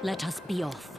Let us be off.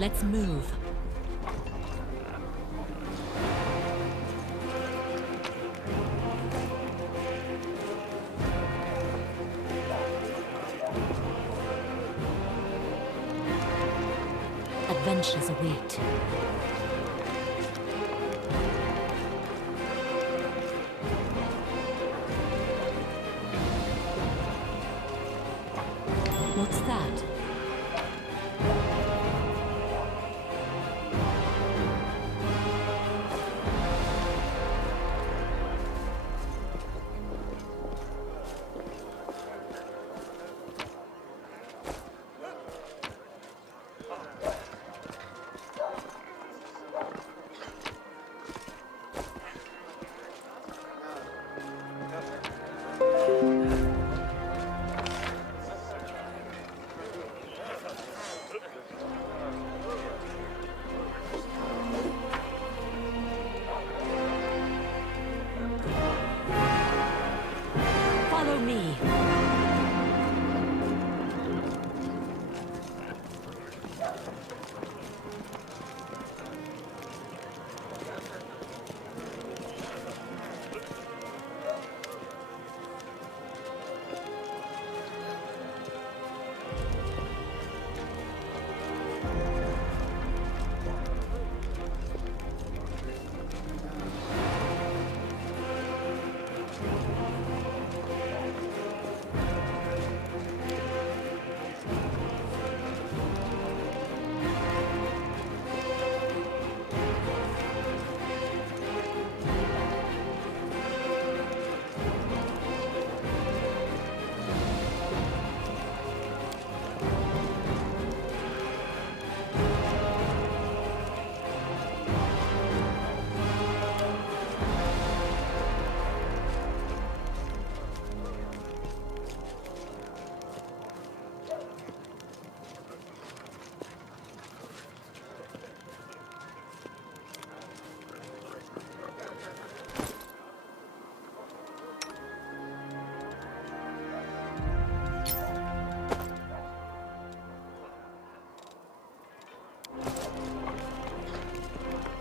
Let's move. Adventures await. What's that?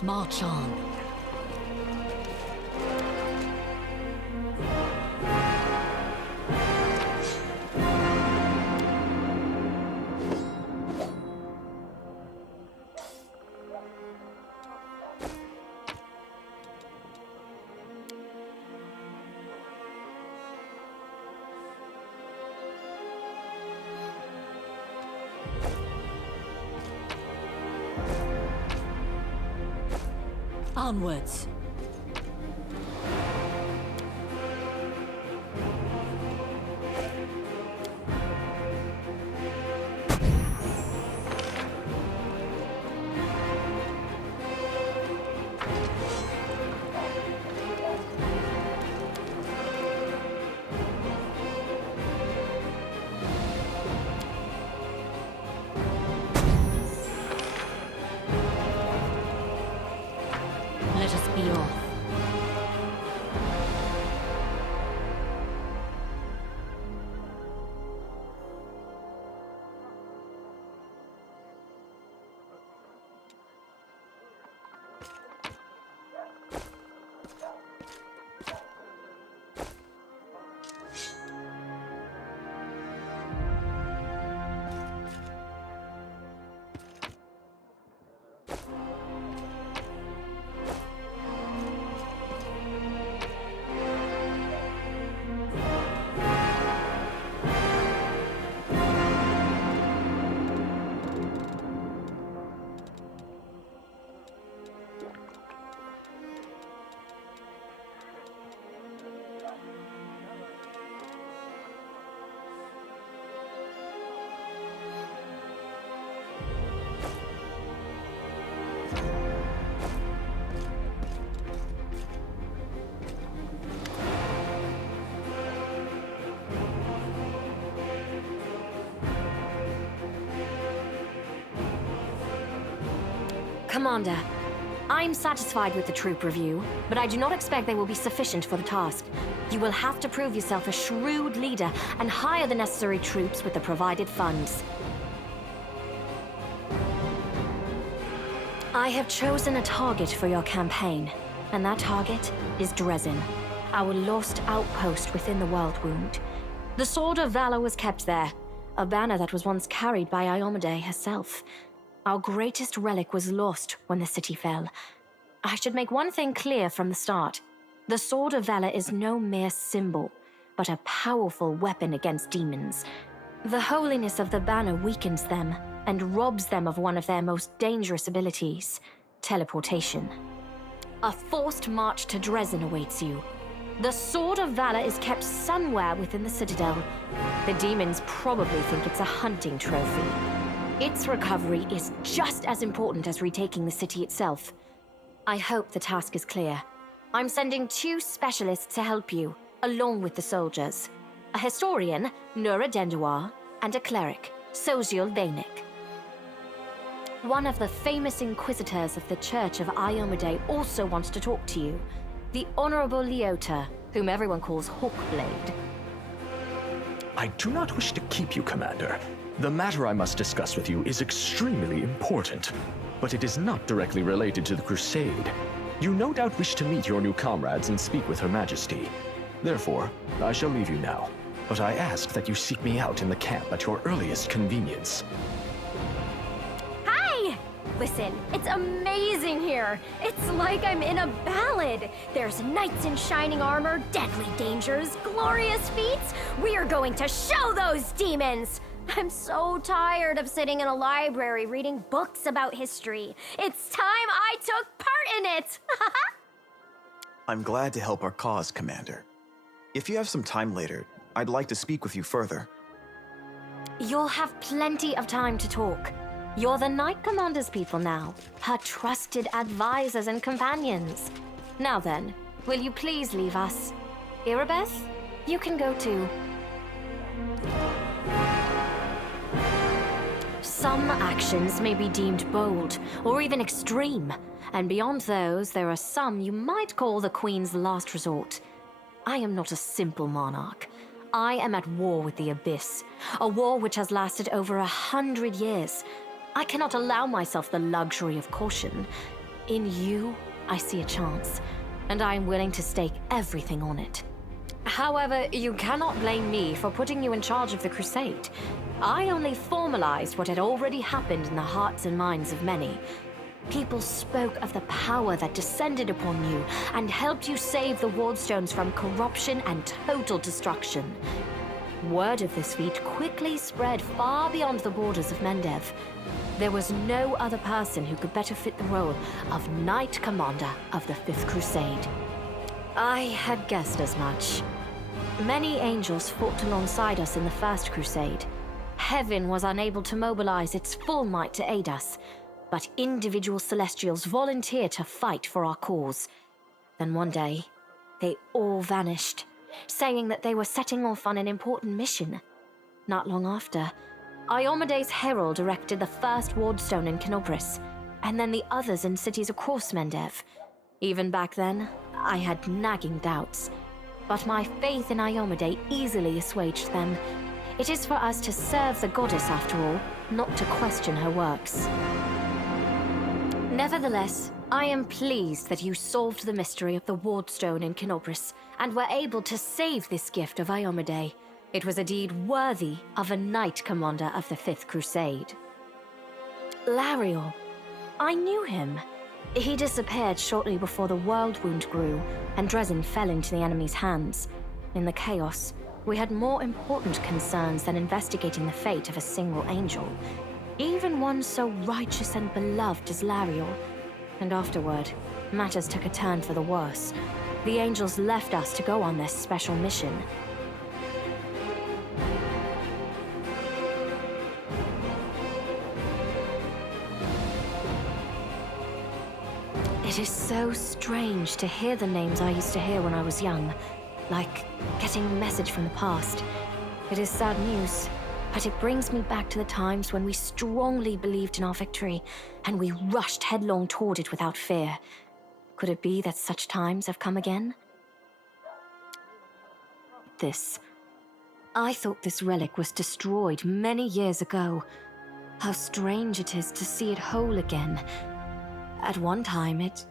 March on. Onwards. Let us be off. Commander, I'm satisfied with the troop review, but I do not expect they will be sufficient for the task. You will have to prove yourself a shrewd leader and hire the necessary troops with the provided funds. I have chosen a target for your campaign, and that target is Dresden, our lost outpost within the World Wound. The Sword of Valor was kept there, a banner that was once carried by Iomade herself. Our greatest relic was lost when the city fell. I should make one thing clear from the start. The Sword of Valor is no mere symbol, but a powerful weapon against demons. The holiness of the banner weakens them and robs them of one of their most dangerous abilities, teleportation. A forced march to Dresden awaits you. The Sword of Valor is kept somewhere within the Citadel. The demons probably think it's a hunting trophy. Its recovery is just as important as retaking the city itself. I hope the task is clear. I'm sending 2 specialists to help you, along with the soldiers. A historian, Nura Denduar, and a cleric, Soziel Vainik. One of the famous inquisitors of the Church of Iomade also wants to talk to you. The Honorable Leota, whom everyone calls Hawkblade. I do not wish to keep you, Commander. The matter I must discuss with you is extremely important, but it is not directly related to the Crusade. You no doubt wish to meet your new comrades and speak with Her Majesty. Therefore, I shall leave you now, but I ask that you seek me out in the camp at your earliest convenience. Hi! Listen, it's amazing here. It's like I'm in a ballad. There's knights in shining armor, deadly dangers, glorious feats. We are going to show those demons! I'm so tired of sitting in a library reading books about history. It's time I took part in it! I'm glad to help our cause, Commander. If you have some time later, I'd like to speak with you further. You'll have plenty of time to talk. You're the Knight Commander's people now, her trusted advisors and companions. Now then, will you please leave us? Irabeth, you can go too. Some actions may be deemed bold, or even extreme, and beyond those, there are some you might call the Queen's last resort. I am not a simple monarch. I am at war with the Abyss, a war which has lasted over 100 years. I cannot allow myself the luxury of caution. In you, I see a chance, and I am willing to stake everything on it. However, you cannot blame me for putting you in charge of the Crusade. I only formalized what had already happened in the hearts and minds of many. People spoke of the power that descended upon you and helped you save the Wardstones from corruption and total destruction. Word of this feat quickly spread far beyond the borders of Mendev. There was no other person who could better fit the role of Knight Commander of the Fifth Crusade. I had guessed as much. Many angels fought alongside us in the First Crusade. Heaven was unable to mobilize its full might to aid us, but individual Celestials volunteered to fight for our cause. Then one day, they all vanished, saying that they were setting off on an important mission. Not long after, Iomede's herald erected the first wardstone in Kenobris, and then the others in cities across Mendev. Even back then, I had nagging doubts, but my faith in Iomede easily assuaged them. It is for us to serve the goddess after all, not to question her works. Nevertheless, I am pleased that you solved the mystery of the wardstone in Kenobris and were able to save this gift of Iomede. It was a deed worthy of a Knight Commander of the Fifth Crusade. Lariel. I knew him. He disappeared shortly before the world wound grew and Dresden fell into the enemy's hands. In the chaos, we had more important concerns than investigating the fate of a single angel, even one so righteous and beloved as Lariel. And afterward, matters took a turn for the worse. The angels left us to go on this special mission. It is so strange to hear the names I used to hear when I was young, like getting a message from the past. It is sad news, but it brings me back to the times when we strongly believed in our victory, and we rushed headlong toward it without fear. Could it be that such times have come again? I thought this relic was destroyed many years ago. How strange it is to see it whole again. At one time, it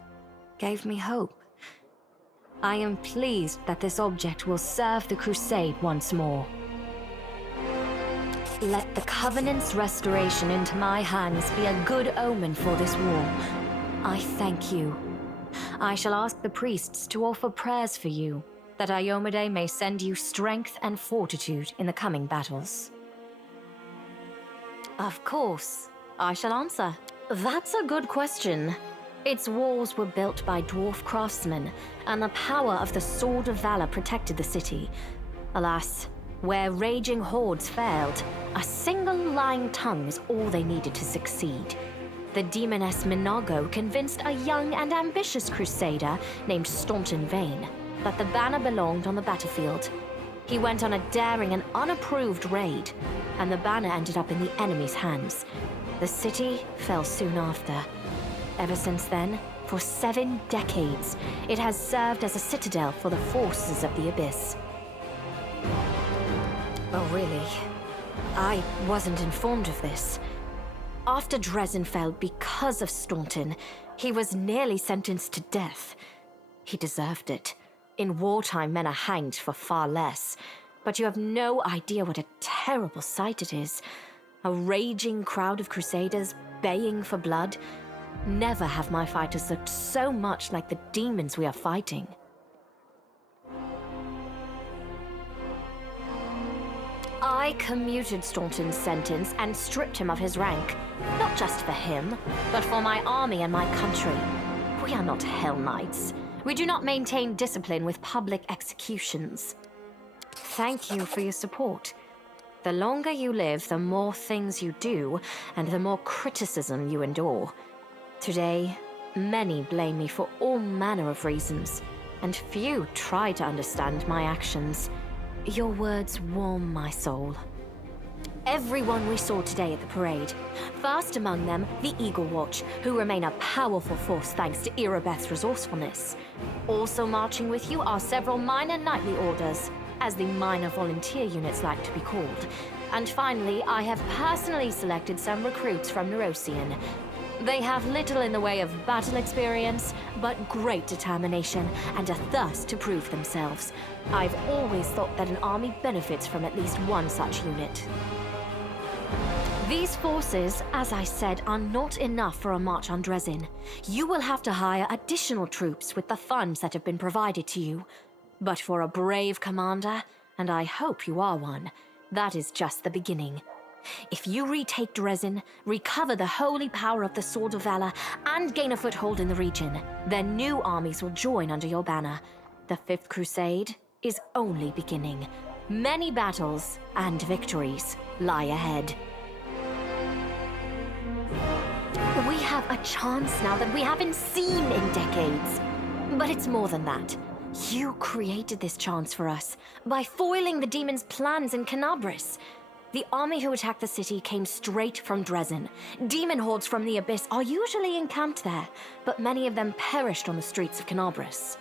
gave me hope. I am pleased that this object will serve the Crusade once more. Let the Covenant's restoration into my hands be a good omen for this war. I thank you. I shall ask the priests to offer prayers for you, that Iomede may send you strength and fortitude in the coming battles. Of course, I shall answer. That's a good question. Its walls were built by dwarf craftsmen, and the power of the Sword of Valor protected the city. Alas, where raging hordes failed, a single lying tongue was all they needed to succeed. The demoness Minago convinced a young and ambitious crusader named Staunton Vane that the banner belonged on the battlefield. He went on a daring and unapproved raid, and the banner ended up in the enemy's hands. The city fell soon after. Ever since then, for 7 decades, it has served as a citadel for the forces of the Abyss. Oh, really? I wasn't informed of this. After Dresden fell because of Staunton, he was nearly sentenced to death. He deserved it. In wartime, men are hanged for far less. But you have no idea what a terrible sight it is. A raging crowd of crusaders baying for blood. Never have my fighters looked so much like the demons we are fighting. I commuted Staunton's sentence and stripped him of his rank. Not just for him, but for my army and my country. We are not Hell Knights. We do not maintain discipline with public executions. Thank you for your support. The longer you live, the more things you do, and the more criticism you endure. Today, many blame me for all manner of reasons, and few try to understand my actions. Your words warm my soul. Everyone we saw today at the parade. First among them, the Eagle Watch, who remain a powerful force thanks to Irabeth's resourcefulness. Also marching with you are several minor knightly orders, as the minor volunteer units like to be called. And finally, I have personally selected some recruits from Neurosian. They have little in the way of battle experience, but great determination and a thirst to prove themselves. I've always thought that an army benefits from at least one such unit. These forces, as I said, are not enough for a march on Dresden. You will have to hire additional troops with the funds that have been provided to you. But for a brave commander, and I hope you are one, that is just the beginning. If you retake Dresden, recover the holy power of the Sword of Valor, and gain a foothold in the region, then new armies will join under your banner. The Fifth Crusade is only beginning. Many battles and victories lie ahead. We have a chance now that we haven't seen in decades. But it's more than that. You created this chance for us by foiling the demon's plans in Canabris. The army who attacked the city came straight from Dresden. Demon hordes from the Abyss are usually encamped there, but many of them perished on the streets of Canabris.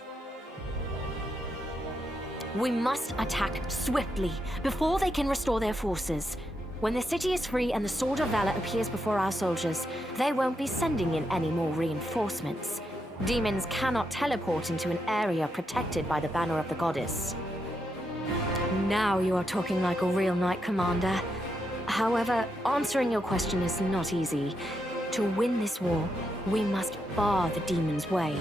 We must attack swiftly, before they can restore their forces. When the city is free and the Sword of Valor appears before our soldiers, they won't be sending in any more reinforcements. Demons cannot teleport into an area protected by the banner of the goddess. Now you are talking like a real knight commander. However, answering your question is not easy. To win this war, we must bar the demon's way.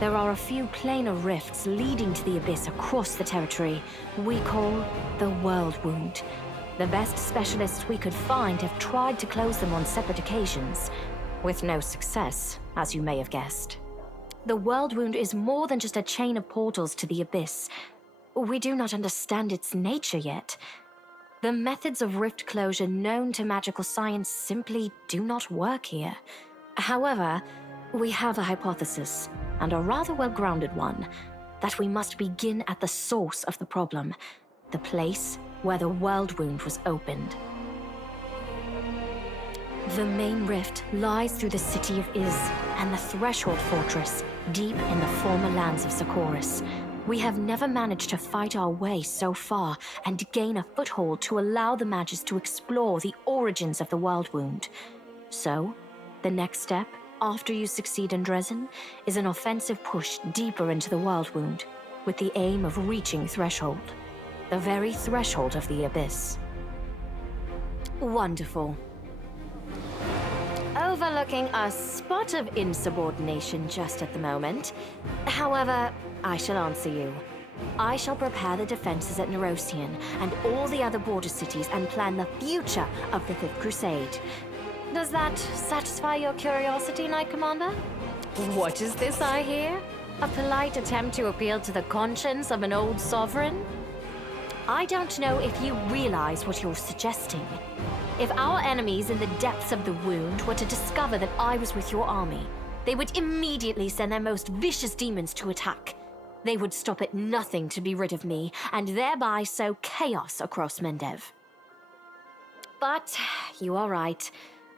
There are a few planar rifts leading to the Abyss across the territory we call the World Wound. The best specialists we could find have tried to close them on separate occasions, with no success, as you may have guessed. The World Wound is more than just a chain of portals to the Abyss. We do not understand its nature yet. The methods of rift closure known to magical science simply do not work here. However, we have a hypothesis, and a rather well-grounded one, that we must begin at the source of the problem, the place where the World Wound was opened. The main rift lies through the city of Iz and the Threshold Fortress, deep in the former lands of Socorus. We have never managed to fight our way so far and gain a foothold to allow the mages to explore the origins of the World Wound. So, the next step, after you succeed in Dresden, is an offensive push deeper into the World Wound, with the aim of reaching Threshold, the very threshold of the Abyss. Wonderful. Overlooking a spot of insubordination just at the moment. However, I shall answer you. I shall prepare the defenses at Nerosian and all the other border cities and plan the future of the Fifth Crusade. Does that satisfy your curiosity, Knight Commander? What is this I hear? A polite attempt to appeal to the conscience of an old sovereign? I don't know if you realize what you're suggesting. If our enemies in the depths of the wound were to discover that I was with your army, they would immediately send their most vicious demons to attack. They would stop at nothing to be rid of me, and thereby sow chaos across Mendev. But you are right.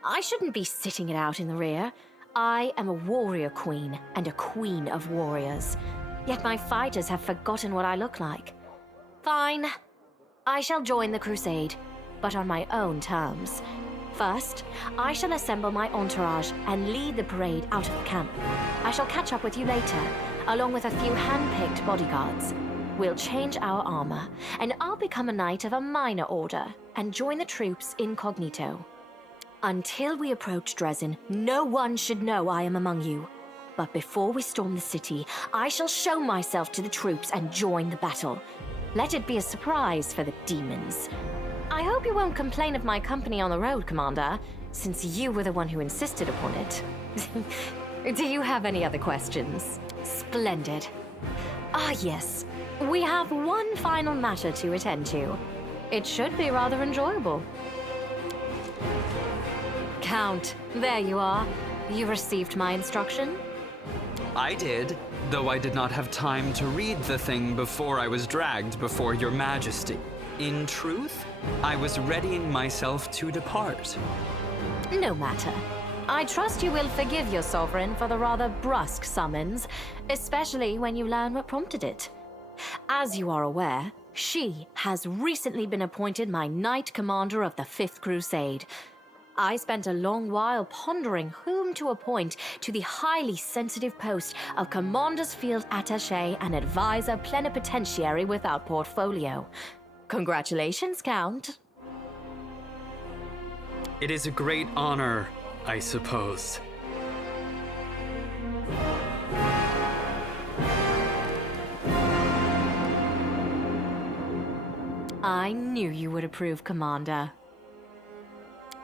I shouldn't be sitting it out in the rear. I am a warrior queen and a queen of warriors. Yet my fighters have forgotten what I look like. Fine. I shall join the crusade, but on my own terms. First, I shall assemble my entourage and lead the parade out of the camp. I shall catch up with you later, along with a few hand-picked bodyguards. We'll change our armor, and I'll become a knight of a minor order and join the troops incognito. Until we approach Dresden, no one should know I am among you. But before we storm the city, I shall show myself to the troops and join the battle. Let it be a surprise for the demons. I hope you won't complain of my company on the road, Commander, since you were the one who insisted upon it. Do you have any other questions? Splendid. Ah, yes. We have one final matter to attend to. It should be rather enjoyable. Count, there you are. You received my instruction? I did, though I did not have time to read the thing before I was dragged before your majesty. In truth, I was readying myself to depart. No matter. I trust you will forgive your sovereign for the rather brusque summons, especially when you learn what prompted it. As you are aware, she has recently been appointed my Knight Commander of the Fifth Crusade. I spent a long while pondering whom to appoint to the highly sensitive post of Commander's Field Attaché and Advisor Plenipotentiary without portfolio. Congratulations, Count. It is a great honor, I suppose. I knew you would approve, Commander.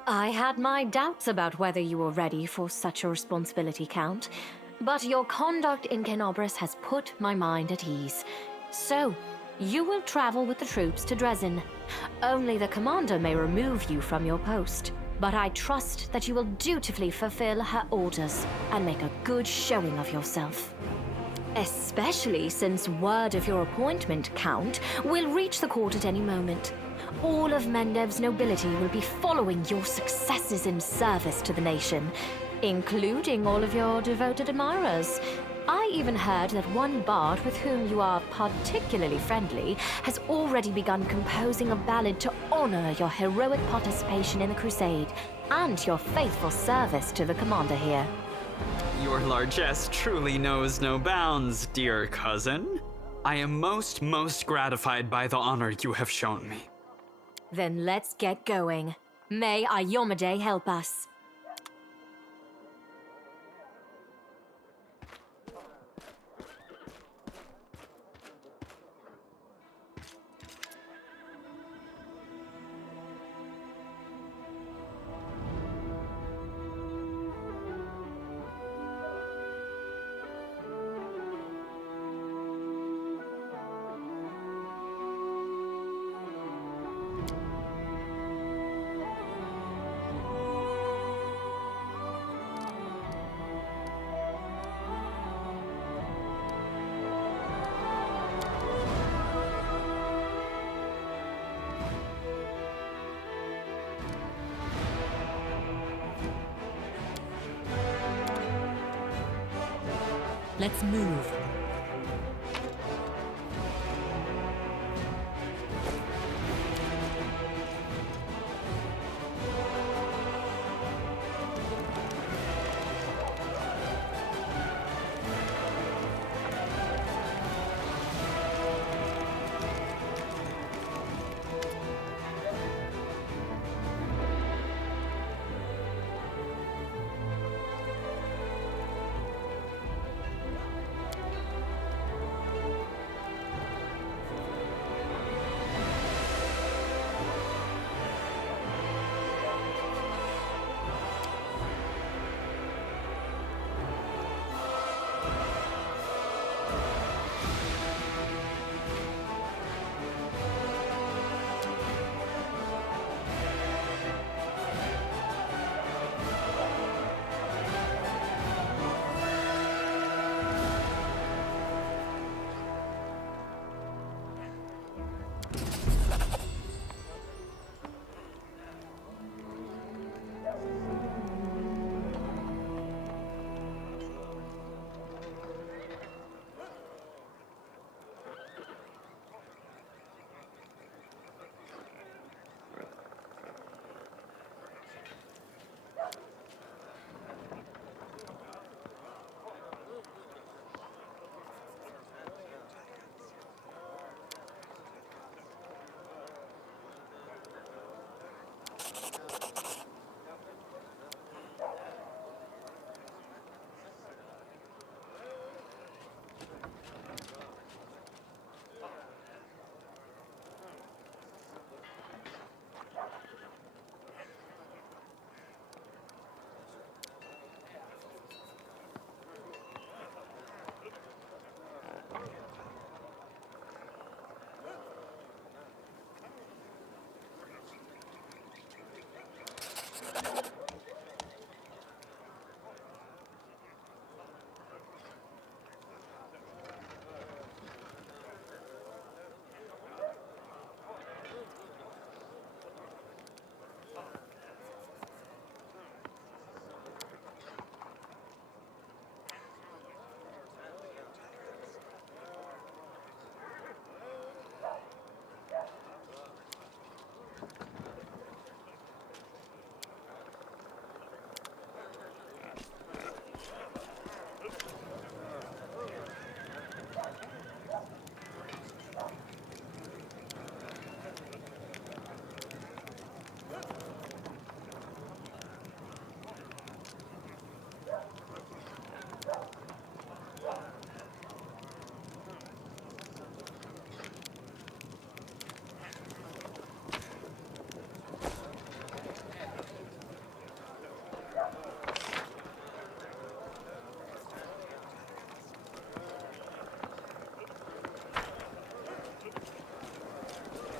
I had my doubts about whether you were ready for such a responsibility, Count, but your conduct in Kenobris has put my mind at ease. So, you will travel with the troops to Dresden. Only the commander may remove you from your post, but I trust that you will dutifully fulfill her orders and make a good showing of yourself. Especially since word of your appointment, Count, will reach the court at any moment. All of Mendev's nobility will be following your successes in service to the nation, including all of your devoted admirers. I even heard that one bard with whom you are particularly friendly has already begun composing a ballad to honor your heroic participation in the crusade and your faithful service to the commander here. Your largesse truly knows no bounds, dear cousin. I am most gratified by the honor you have shown me. Then let's get going. May Ayomide help us. Let's move.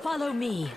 Follow me.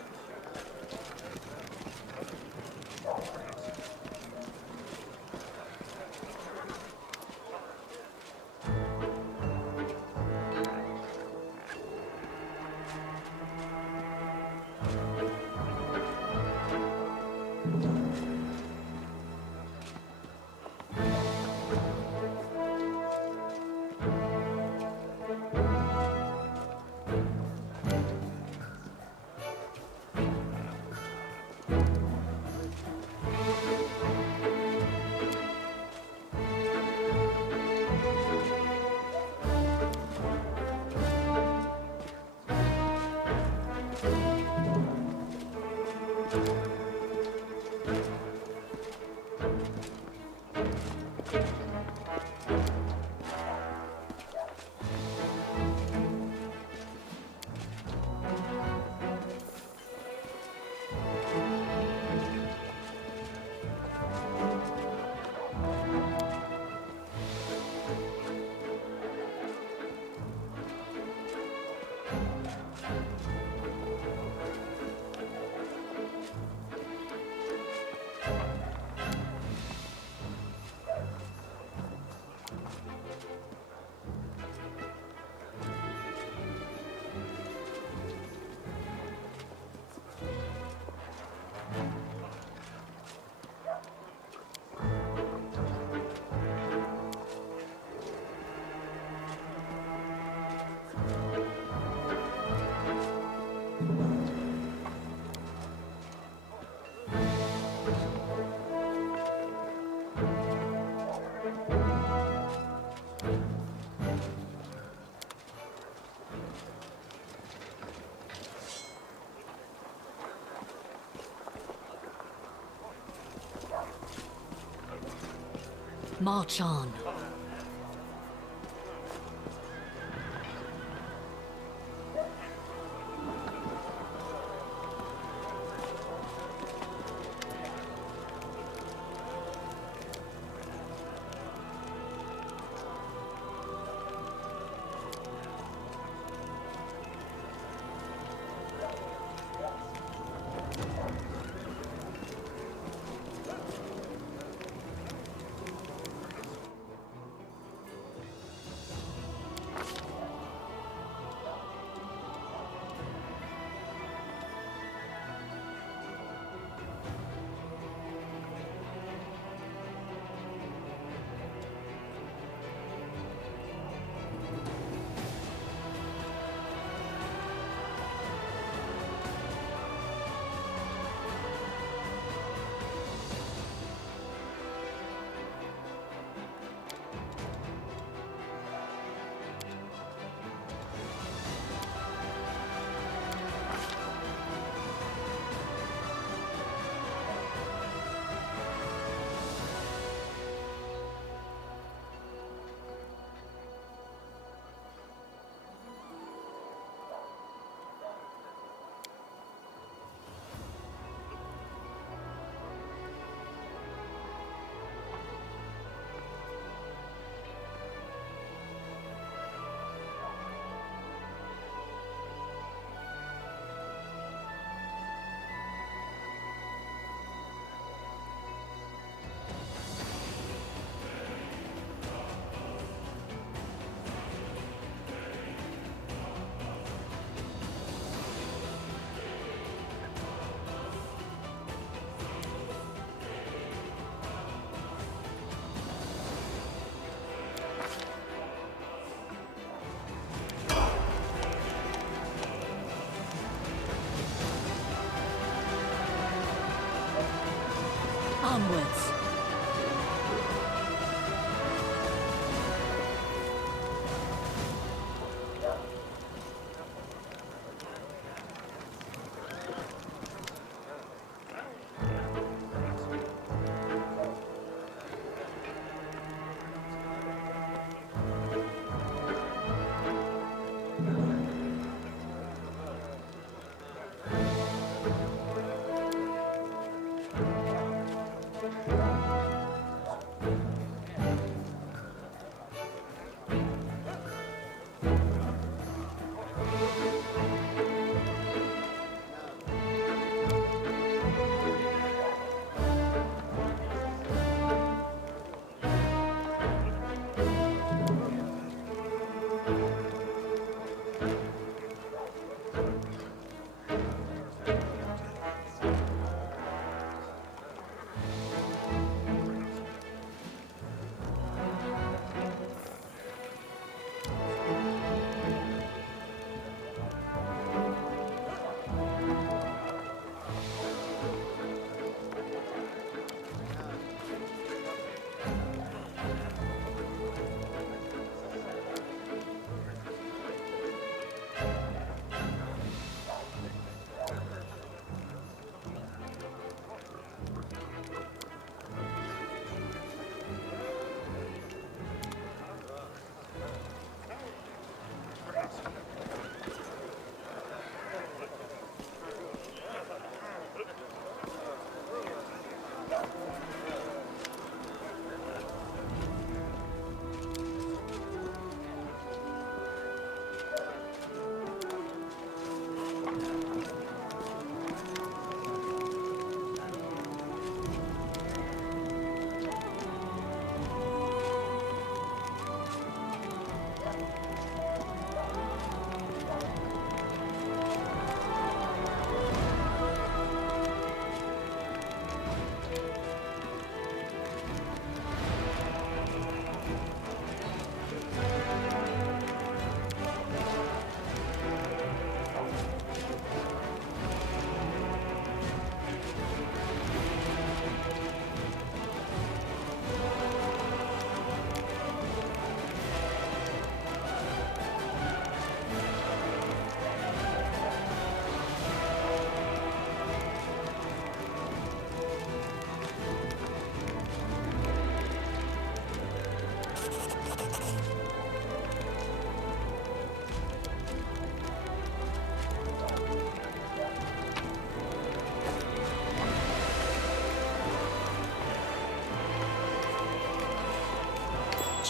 March on.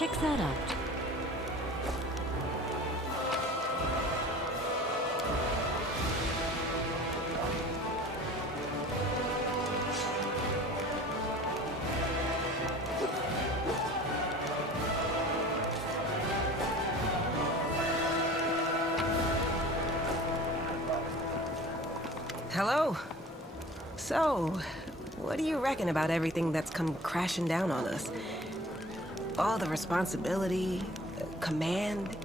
check that out. Hello. So, what do you reckon about everything that's come crashing down on us? All the responsibility, command.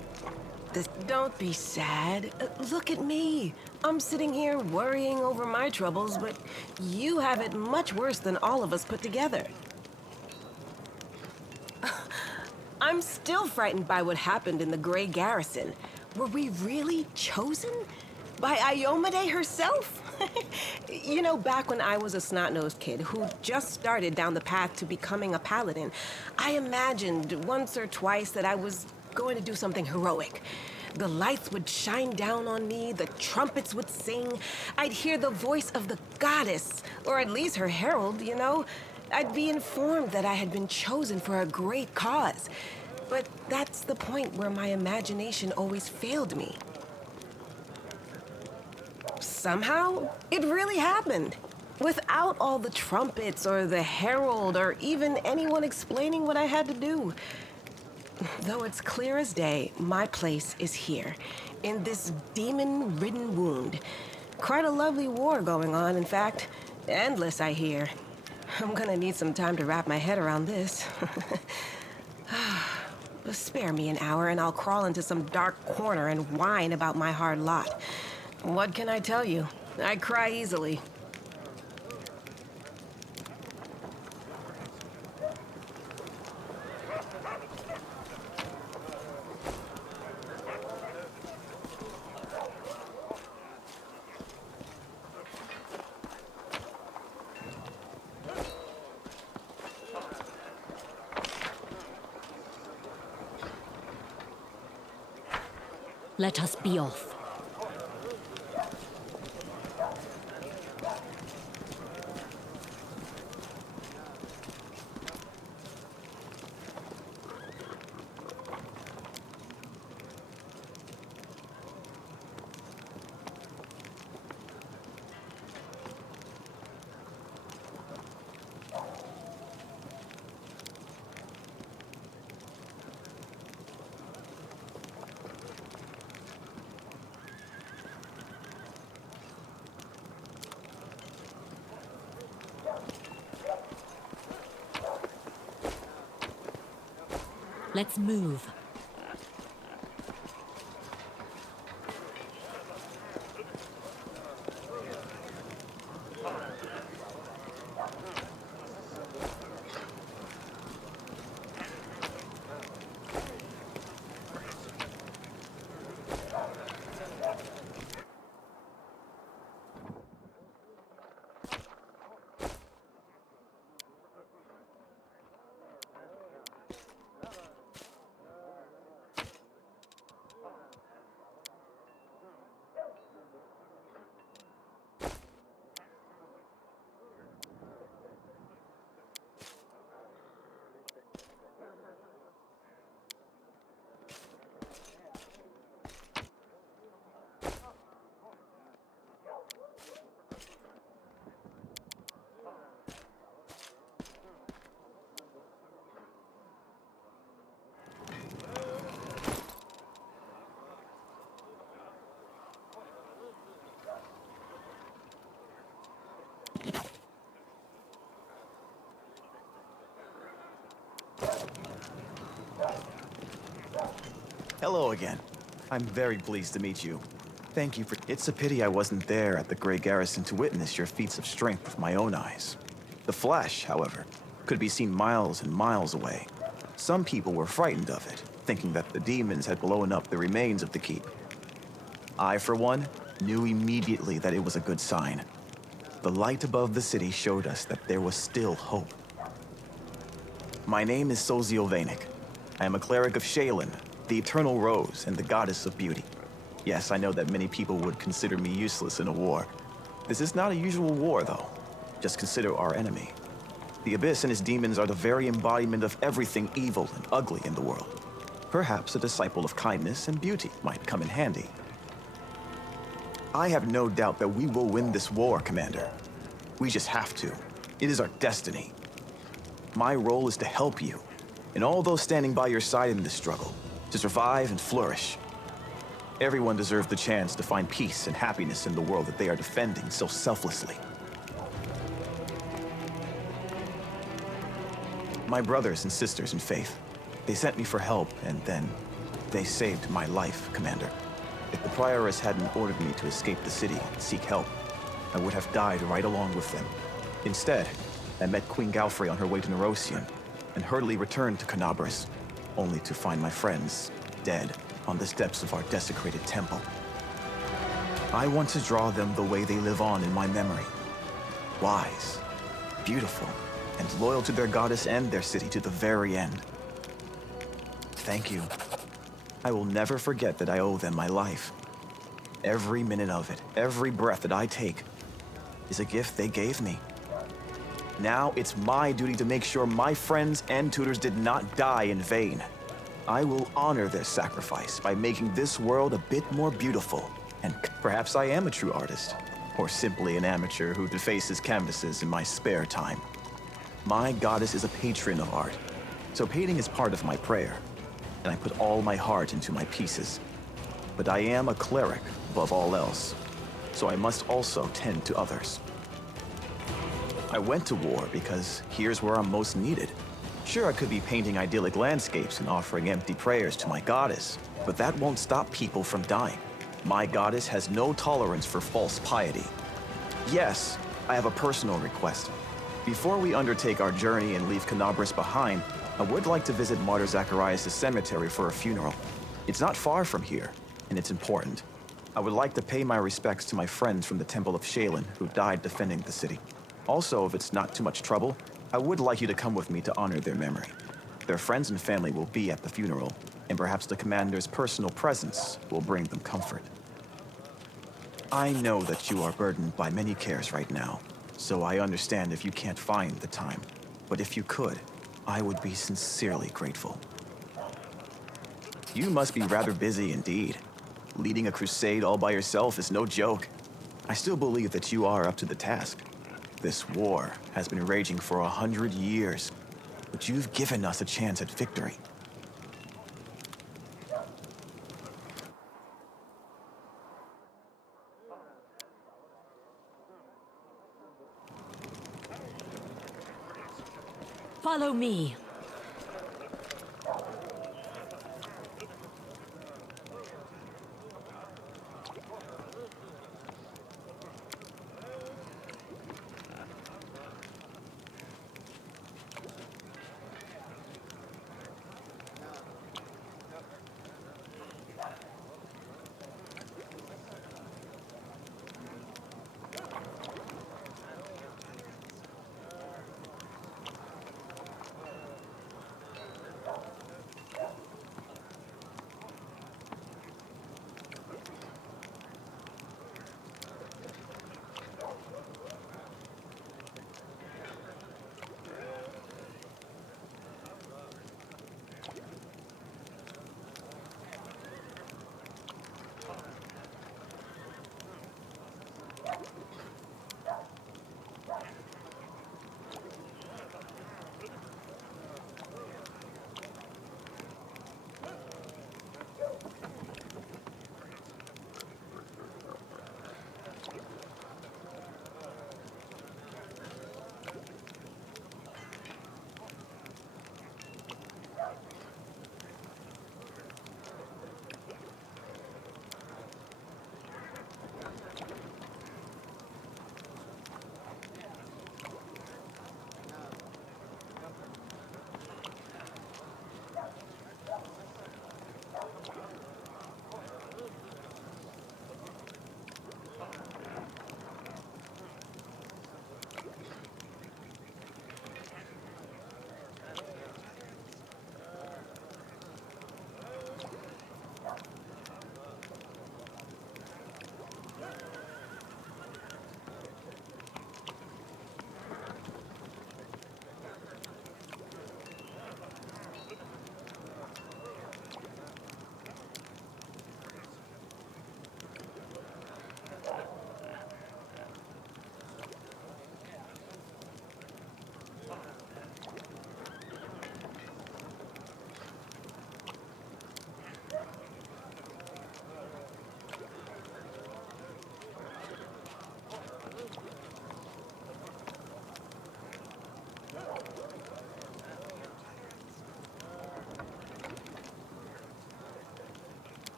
Don't be sad. Look at me. I'm sitting here worrying over my troubles, but you have it much worse than all of us put together. I'm still frightened by what happened in the Grey Garrison. Were we really chosen? By Iomade herself? You know, back when I was a snot-nosed kid who just started down the path to becoming a paladin, I imagined once or twice that I was going to do something heroic. The lights would shine down on me, the trumpets would sing, I'd hear the voice of the goddess, or at least her herald, you know? I'd be informed that I had been chosen for a great cause. But that's the point where my imagination always failed me. Somehow, it really happened. Without all the trumpets or the herald or even anyone explaining what I had to do. Though it's clear as day, my place is here, in this demon-ridden wound. Quite a lovely war going on, in fact. Endless, I hear. I'm gonna need some time to wrap my head around this. Spare me an hour and I'll crawl into some dark corner and whine about my hard lot. What can I tell you? I cry easily. Let us be off. Let's move. Hello again. I'm very pleased to meet you. Thank you for... It's a pity I wasn't there at the Grey Garrison to witness your feats of strength with my own eyes. The flash, however, could be seen miles and miles away. Some people were frightened of it, thinking that the demons had blown up the remains of the keep. I, for one, knew immediately that it was a good sign. The light above the city showed us that there was still hope. My name is Sozio Vanek. I am a cleric of Shaylin, the Eternal Rose and the Goddess of Beauty. Yes, I know that many people would consider me useless in a war. This is not a usual war, though. Just consider our enemy. The Abyss and his demons are the very embodiment of everything evil and ugly in the world. Perhaps a disciple of kindness and beauty might come in handy. I have no doubt that we will win this war, Commander. We just have to. It is our destiny. My role is to help you, and all those standing by your side in this struggle, to survive and flourish. Everyone deserves the chance to find peace and happiness in the world that they are defending so selflessly. My brothers and sisters in faith, they sent me for help, and then they saved my life, Commander. If the Prioress hadn't ordered me to escape the city and seek help, I would have died right along with them. Instead, I met Queen Galfrey on her way to Nerosian, and hurriedly returned to Canabris, only to find my friends dead on the steps of our desecrated temple. I want to draw them the way they live on in my memory. Wise, beautiful, and loyal to their goddess and their city to the very end. Thank you. I will never forget that I owe them my life. Every minute of it, every breath that I take, is a gift they gave me. Now it's my duty to make sure my friends and tutors did not die in vain. I will honor their sacrifice by making this world a bit more beautiful. And perhaps I am a true artist, or simply an amateur who defaces canvases in my spare time. My goddess is a patron of art, so painting is part of my prayer, and I put all my heart into my pieces. But I am a cleric above all else, so I must also tend to others. I went to war because here's where I'm most needed. Sure, I could be painting idyllic landscapes and offering empty prayers to my goddess, but that won't stop people from dying. My goddess has no tolerance for false piety. Yes, I have a personal request. Before we undertake our journey and leave Canabris behind, I would like to visit Martyr Zacharias' cemetery for a funeral. It's not far from here, and it's important. I would like to pay my respects to my friends from the Temple of Shaylin who died defending the city. Also, if it's not too much trouble, I would like you to come with me to honor their memory. Their friends and family will be at the funeral, and perhaps the commander's personal presence will bring them comfort. I know that you are burdened by many cares right now, so I understand if you can't find the time. But if you could, I would be sincerely grateful. You must be rather busy indeed. Leading a crusade all by yourself is no joke. I still believe that you are up to the task. This war has been raging for 100 years, but you've given us a chance at victory. Follow me.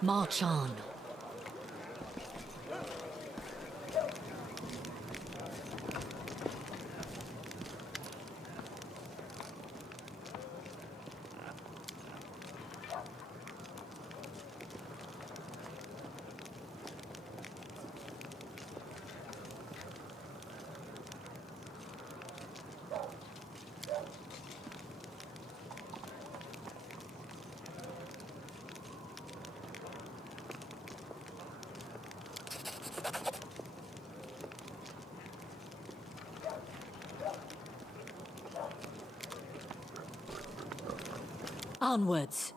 March on. Onwards.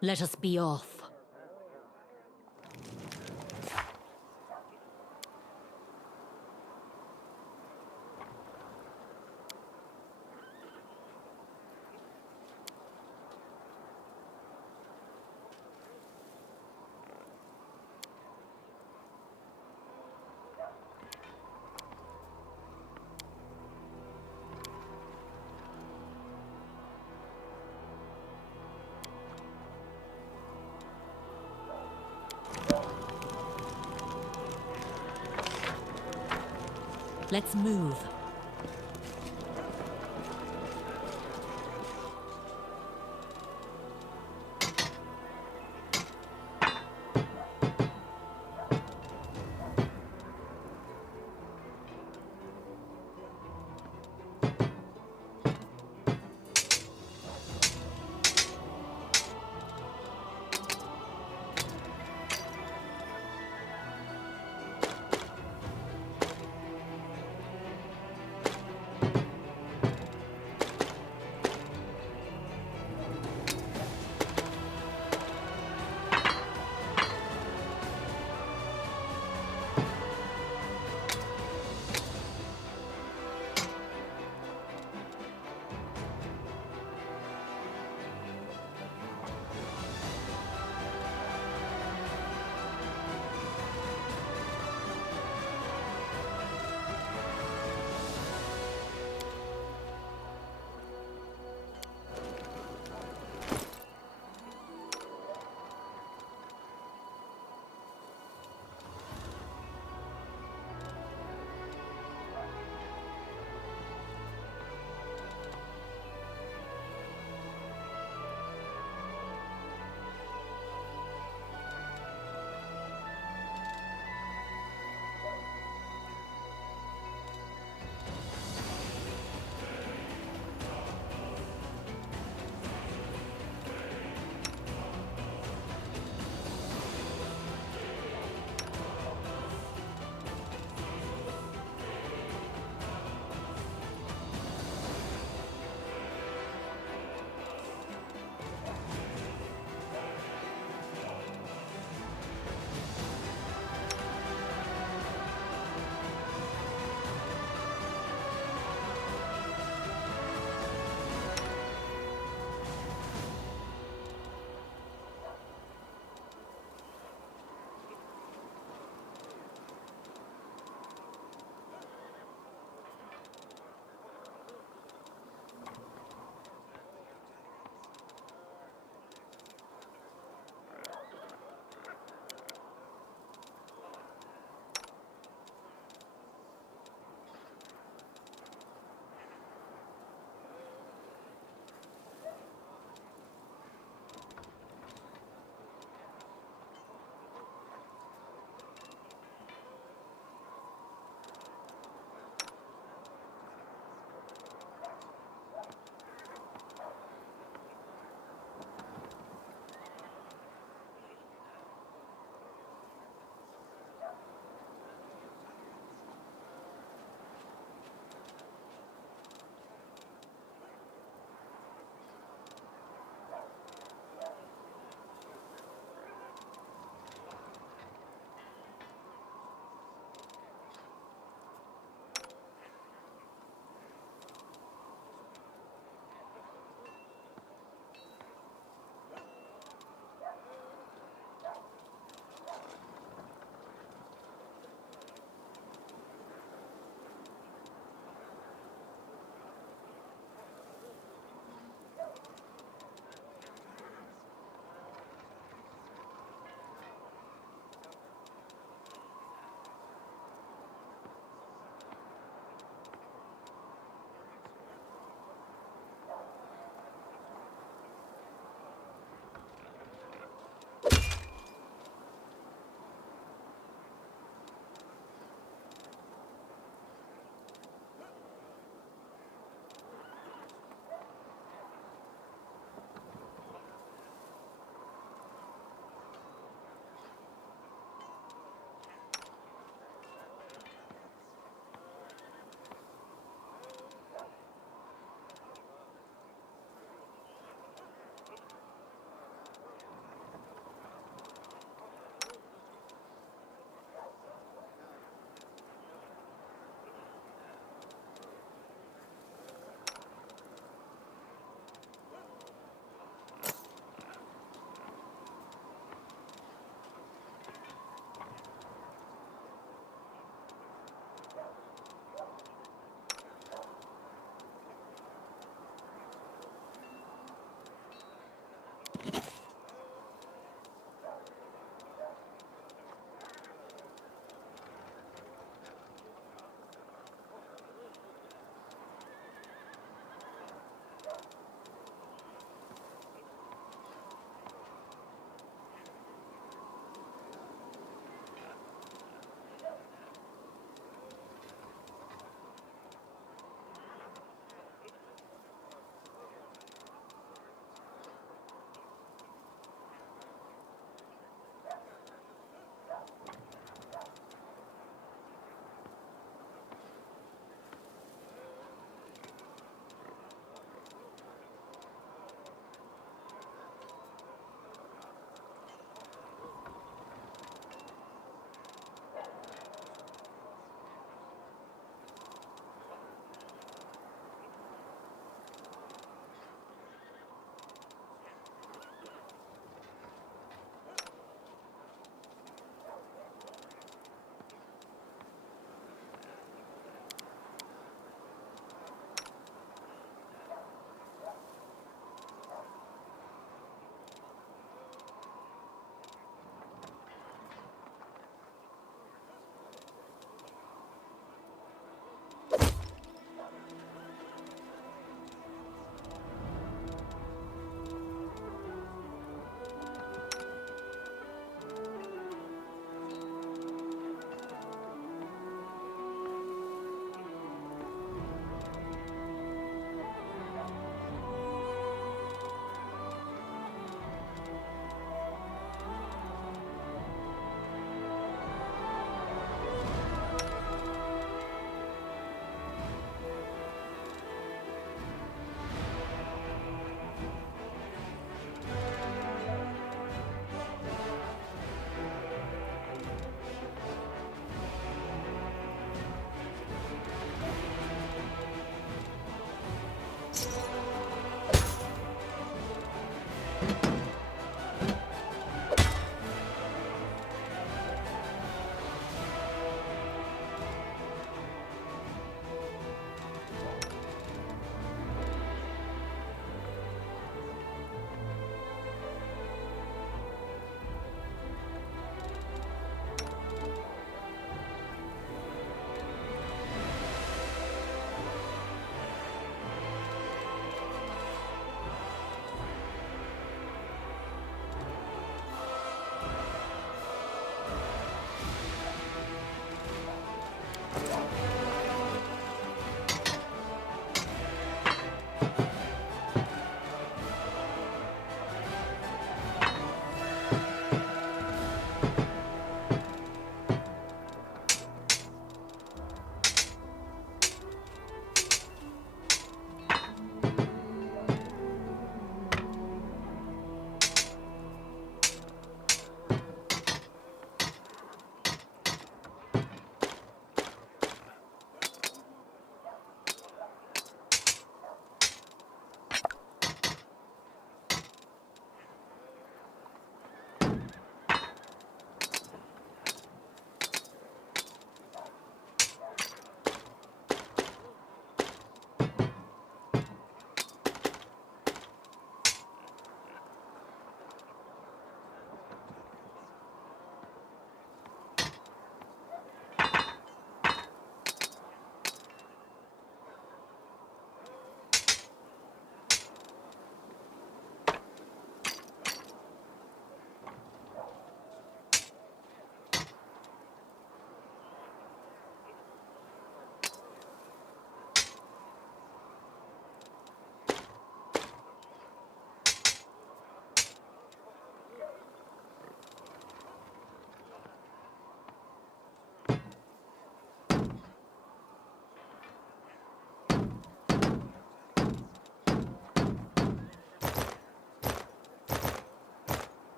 Let us be off. Let's move.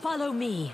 Follow me.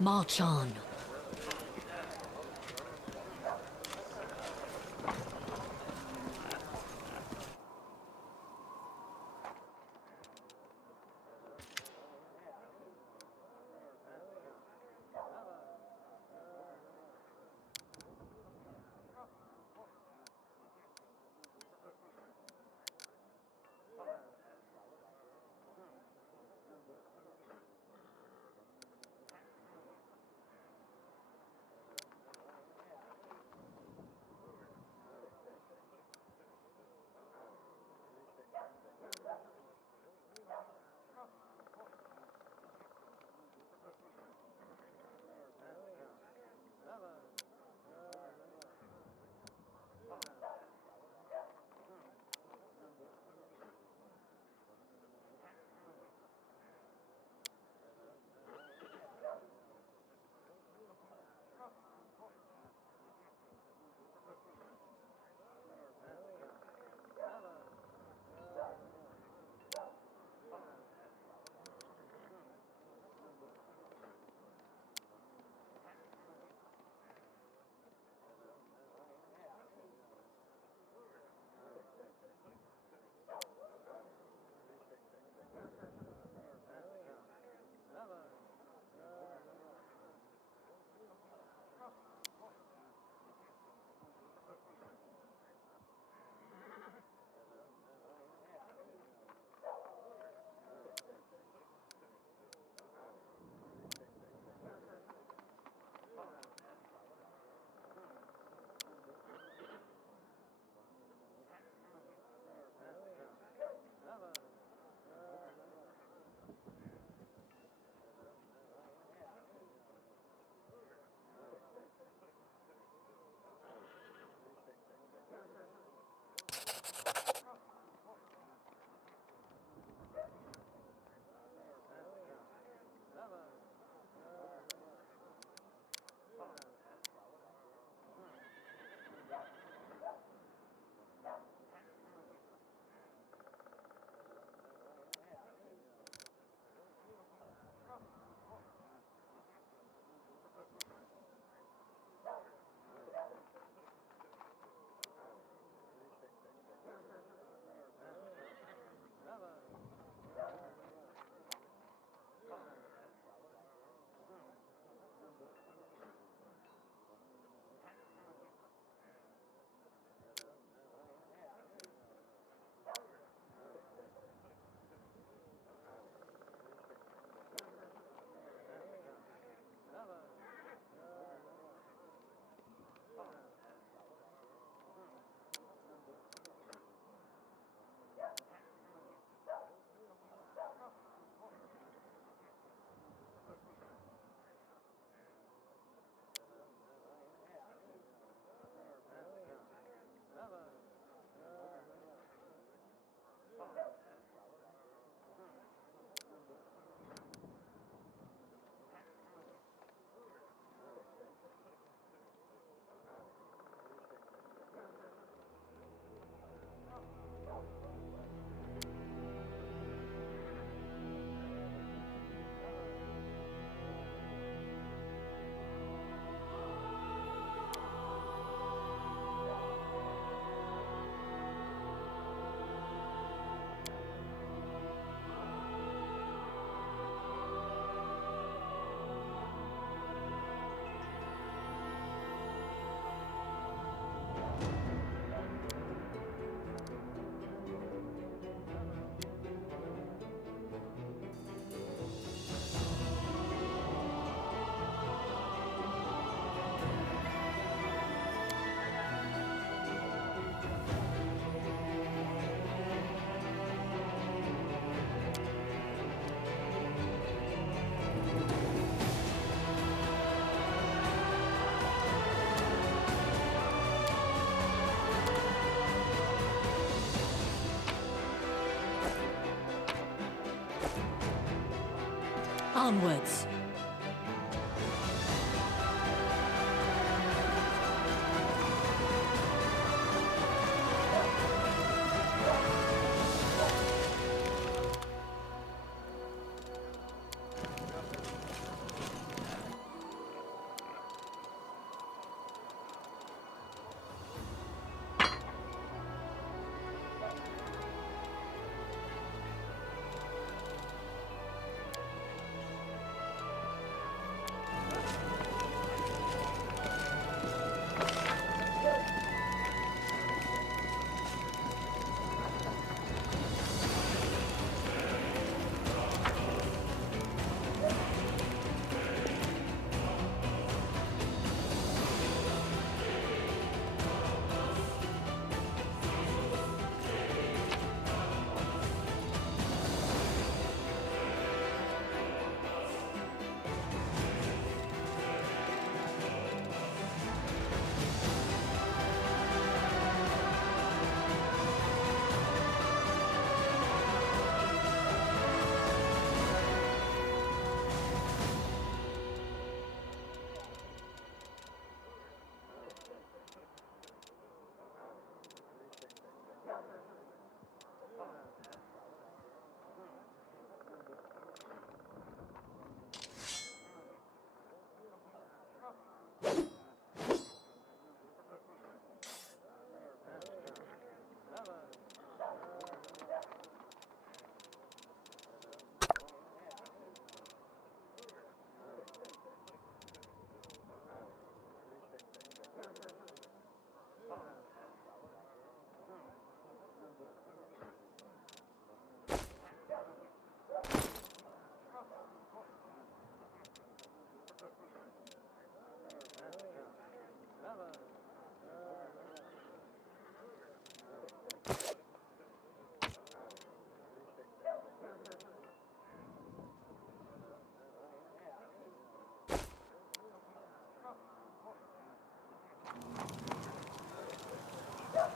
March on. Onwards.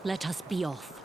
Let us be off.